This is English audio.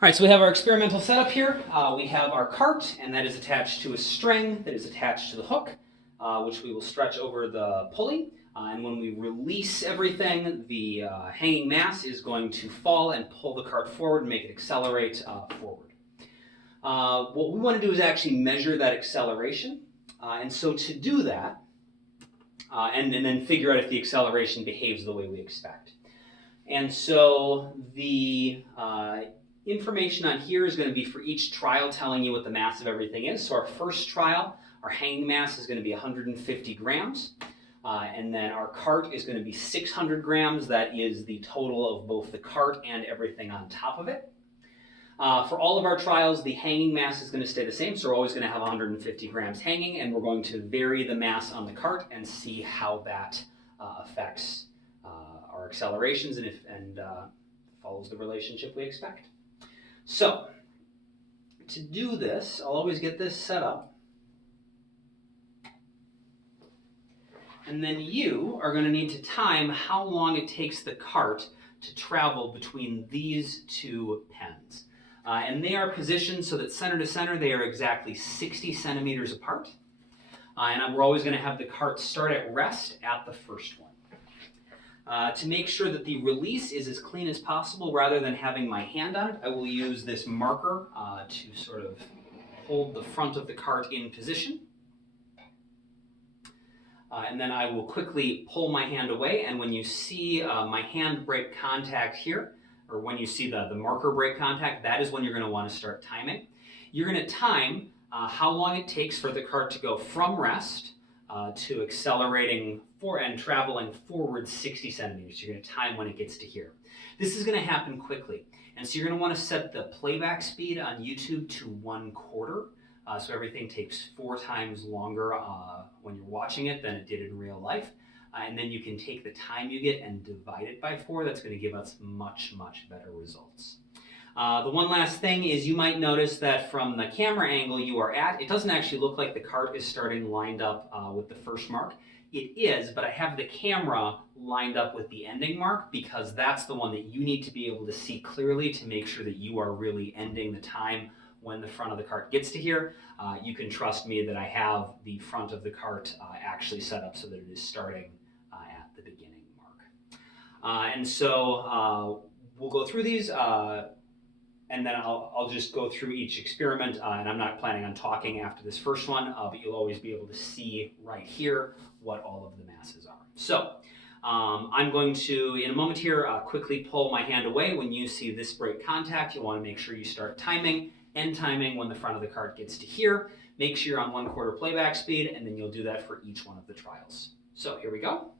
All right, so we have our experimental setup here. We have our cart, and that is attached to a string that is attached to the hook, which we will stretch over the pulley. And when we release everything, the hanging mass is going to fall and pull the cart forward and make it accelerate forward. What we want to do is actually measure that acceleration. And so to do that, and then figure out if the acceleration behaves the way we expect. And so the information on here is going to be for each trial telling you what the mass of everything is. So our first trial, our hanging mass is going to be 150 grams. And then our cart is going to be 600 grams. That is the total of both the cart and everything on top of it. For all of our trials, the hanging mass is going to stay the same, so we're always going to have 150 grams hanging, and we're going to vary the mass on the cart and see how that affects our accelerations and follows the relationship we expect. So, to do this, I'll always get this set up. And then you are going to need to time how long it takes the cart to travel between these two pens. And they are positioned so that center to center, they are exactly 60 centimeters apart. And we're always going to have the cart start at rest at the first one. To make sure that the release is as clean as possible, rather than having my hand on it, I will use this marker to sort of hold the front of the cart in position. And then I will quickly pull my hand away, and when you see my hand break contact here, or when you see the marker break contact, that is when you're going to want to start timing. You're going to time how long it takes for the cart to go from rest to accelerating and traveling forward 60 centimeters. You're going to time when it gets to here. This is going to happen quickly, and so you're going to want to set the playback speed on YouTube to 1/4. So everything takes 4 times longer when you're watching it than it did in real life. And then you can take the time you get and divide it by 4. That's going to give us much, much better results. The one last thing is you might notice that from the camera angle you are at, it doesn't actually look like the cart is starting lined up with the first mark. It is, but I have the camera lined up with the ending mark because that's the one that you need to be able to see clearly to make sure that you are really ending the time when the front of the cart gets to here. You can trust me that I have the front of the cart actually set up so that it is starting at the beginning mark. And so we'll go through these, and then I'll just go through each experiment, and I'm not planning on talking after this first one, but you'll always be able to see right here what all of the masses are. So I'm going to, in a moment here, quickly pull my hand away. When you see this break contact, you'll want to make sure you start timing. End timing when the front of the cart gets to here. Make sure you're on 1/4 playback speed, and then you'll do that for each one of the trials. So here we go.